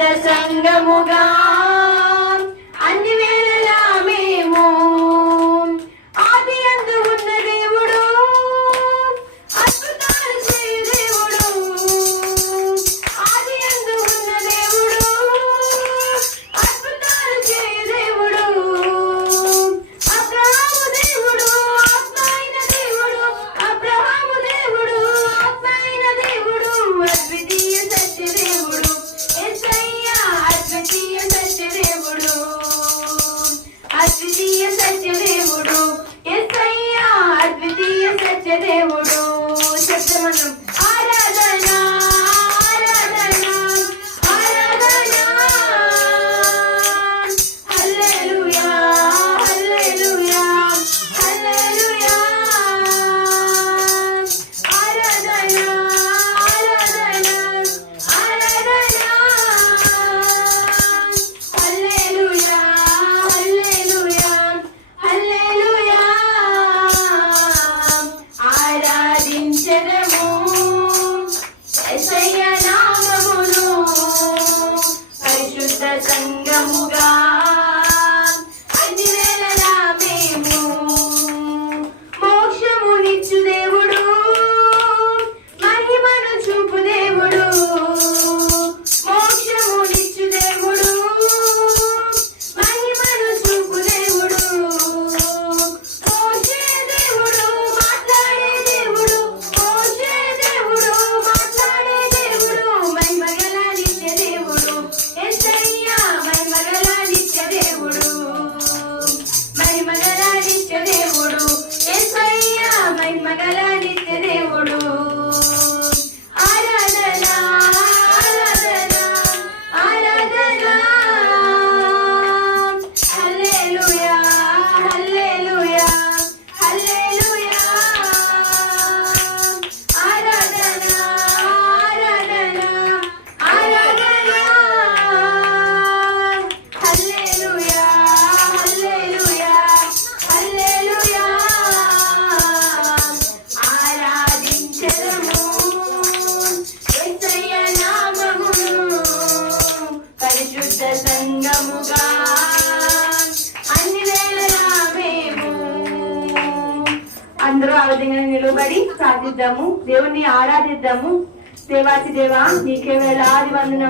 పరిశుద్ధ సంఘముగా అన్ని వేళలా మేము ఆది యందు ఉన్న దేవుడు, అద్భుతాలు చేయు దేవుడు, ఆది యందు ఉన్న దేవుడు, అద్భుతాలు చేయు దేవుడు, అబ్రహాము దేవుడు, ఆత్మ అయిన దేవుడు, అబ్రహాము దేవుడు, ఆత్మ అయిన దేవుడు, అద్వితీయ సత్య దేవుడు, యేసయ్యా అద్వితీయ సత్య దేవుడు, అద్వితీయ సత్య దేవుడు, యేసయ్యా అద్వితీయ సత్య దేవుడు. చెప్తామన్నాం ఆరాధన ఆరాధన ఆరాధన, హల్లెలూయా హల్లెలూయా హల్లెలూయా, ఆరాధన ఆరాధన ఆరాధన, హల్లెలూయా హల్లెలూయా హల్లెలూయా, ఆరాధించెదము యేసయ్య నామమును పరిశుద్ధ సంఘముగా అన్ని వేళలా మేము. మోక్షమునిచ్చు దేవుడు, మహిమను చూపు దేవుడు, మోక్షమునిచ్చు దేవుడు, మహిమను చూపు దేవుడు, మోషే దేవుడు, మాట్లాడే దేవుడు, మోషే దేవుడు, మాట్లాడే దేవుడు, మహిమగల నిత్య దేవుడు, యేసయ్యా మహిమగల నిత్య దేవుడు, మహిమగల నిత్య దేవుడు, యేసయ్యా మహిమగల నిత్య దేవుడు. ఆరాధన ఆరాధన ఆరాధన, హల్లెలూయా హల్లెలూయా హల్లెలూయా, ఆరాధన ఆరాధన ఆరాధన, హల్లెలూయా హల్లెలూయా హల్లెలూయా, ఆరాధించెదము యేసయ్య నామమును పరిశుద్ధ సంఘముగా అన్ని వేళలా మేము. అందరూ ఆ విధంగా నిలబడి ప్రార్థిద్దాము, దేవుణ్ణి ఆరాధిద్దాము. దేవాతి దేవా నీకే వేలాది వందనం.